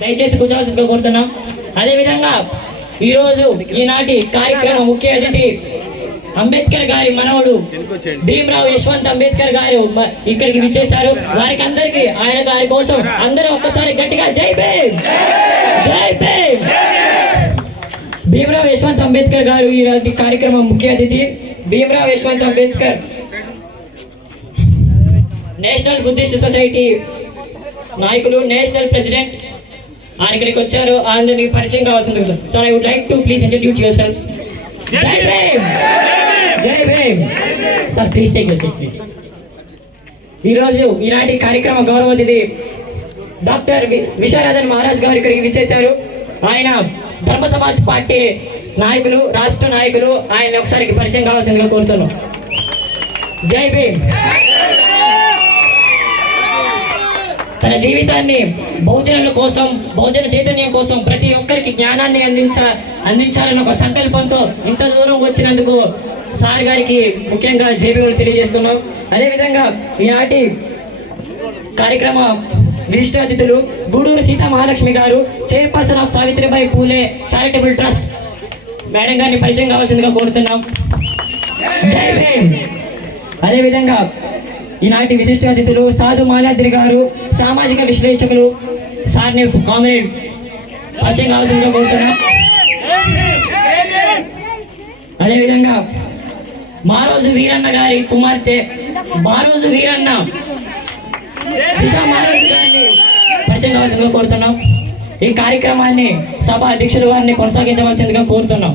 దయచేసి కూర్చోవలసిందిగా కోరుతున్నాం. అదేవిధంగా ఈరోజు ఈనాటి కార్యక్రమం ముఖ్య అతిథి అంబేద్కర్ గారి మనవడు భీమరావు యశ్వంత్ అంబేద్కర్ గారు ఇక్కడికి విచ్చేశారు. వారికి అందరికి ఆయన గారి కోసం అందరూ ఒక్కసారి గట్టిగా జై భీమ్, జై భీమ్. భీమరావు యశ్వంత్ అంబేద్కర్ గారు ఈనాటి కార్యక్రమం ముఖ్య అతిథి. Bhimrao Yashwant Ambedkar national Buddhist society నాయకులు, నేషనల్ ప్రెసిడెంట్. ఆయన ఇక్కడికి వచ్చారు, అందరికి పరిచయం కావాల్సింది sir. I would like to please introduce yourself. జై భీమ్, జై Bhim. Sir please take your seat please. ఈరోజు ఈనాటి కార్యక్రమ గౌరవ అతిథి డాక్టర్ విశ్వరాధన్ మహారాజ్ గారు ఇక్కడికి విచ్చేశారు. ఆయన ధర్మ సమాజ్ పార్టీ నాయకులు, రాష్ట్ర నాయకులు. ఆయన ఒకసారికి పరిచయం కావాల్సిందిగా కోరుతున్నాం. జై భీమ్. తన జీవితాన్ని బహుజనుల కోసం, బహుజన చైతన్యం కోసం, ప్రతి ఒక్కరికి జ్ఞానాన్ని అందించాలన్న ఒక సంకల్పంతో ఇంత దూరం వచ్చినందుకు సార్ గారికి ముఖ్యంగా జేబీలు తెలియజేస్తున్నాం. అదేవిధంగా ఈనాటి కార్యక్రమ విశిష్ట అతిథులు గూడూరు సీతా మహాలక్ష్మి గారు, chairperson of Savitribai Phule charitable trust. Madam గారిని పరిచయం కావాల్సిందిగా కోరుతున్నాం. జై భీమ్. అదేవిధంగా ఈనాటి విశిష్ట అతిథులు సాధు మాలాద్రి గారు, సామాజిక విశ్లేషకులు. సార్ని కామెంట్ పరిచయం కావాల్సిందిగా కోరుతున్నాం. అదేవిధంగా మారోజు వీరన్న గారి కుమార్తె మారోజు వీరన్న దిశా మారోజు గారిని పరిచయం కావాల్సిందిగా కోరుతున్నాం. ఈ కార్యక్రమాన్ని సభ అధ్యక్షుల వారిని కొనసాగించవలసిందిగా కోరుతున్నాం.